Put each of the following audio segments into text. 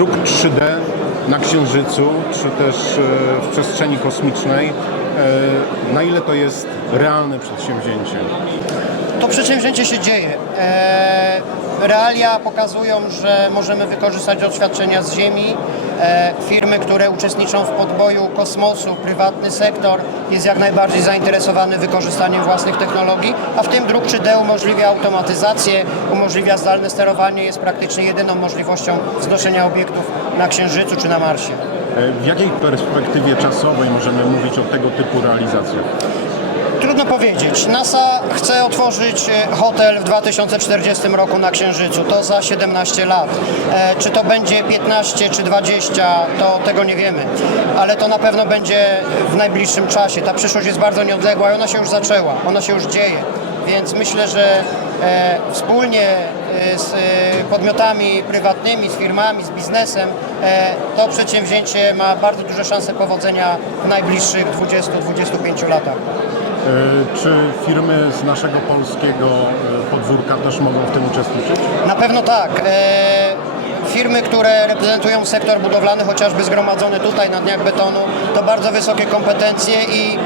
druk 3D na Księżycu, czy też e, w przestrzeni kosmicznej, e, na ile to jest realne przedsięwzięcie? To przedsięwzięcie się dzieje. E, realia pokazują, że możemy wykorzystać doświadczenia z Ziemi. E, firmy, które uczestniczą w podboju kosmosu, prywatny sektor jest jak najbardziej zainteresowany wykorzystaniem własnych technologii, a w tym druk 3D umożliwia automatyzację, umożliwia zdalne sterowanie, jest praktycznie jedyną możliwością wznoszenia obiektów na Księżycu czy na Marsie. E, W jakiej perspektywie czasowej możemy mówić o tego typu realizacjach? Trudno powiedzieć. NASA chce otworzyć e, hotel w 2040 roku na Księżycu. To za 17 lat. E, czy to będzie 15 czy 20, to tego nie wiemy. Ale to na pewno będzie w najbliższym czasie. Ta przyszłość jest bardzo nieodległa i ona się już zaczęła. Ona się już dzieje. Więc myślę, że e, wspólnie z podmiotami prywatnymi, z firmami, z biznesem to przedsięwzięcie ma bardzo duże szanse powodzenia w najbliższych 20-25 latach. E, Czy firmy z naszego polskiego e, podwórka też mogą w tym uczestniczyć? Na pewno tak. E, Firmy, które reprezentują sektor budowlany, chociażby zgromadzone tutaj na Dniach Betonu, to bardzo wysokie kompetencje i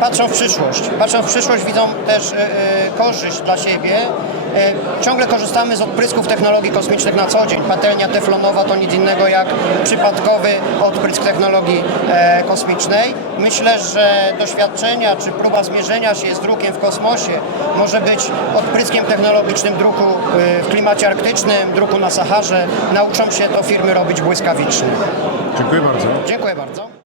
patrzą w przyszłość. Patrzą w przyszłość, widzą też e, e, korzyść dla siebie. E, Ciągle korzystamy z odprysków technologii kosmicznych na co dzień. Patelnia teflonowa to nic innego jak przypadkowy odprysk technologii kosmicznej. Myślę, że doświadczenia czy próba zmierzenia się z drukiem w kosmosie może być odpryskiem technologicznym druku w klimacie arktycznym, druku na Saharze. Nauczą się to firmy robić błyskawicznie. Dziękuję bardzo. Dziękuję bardzo.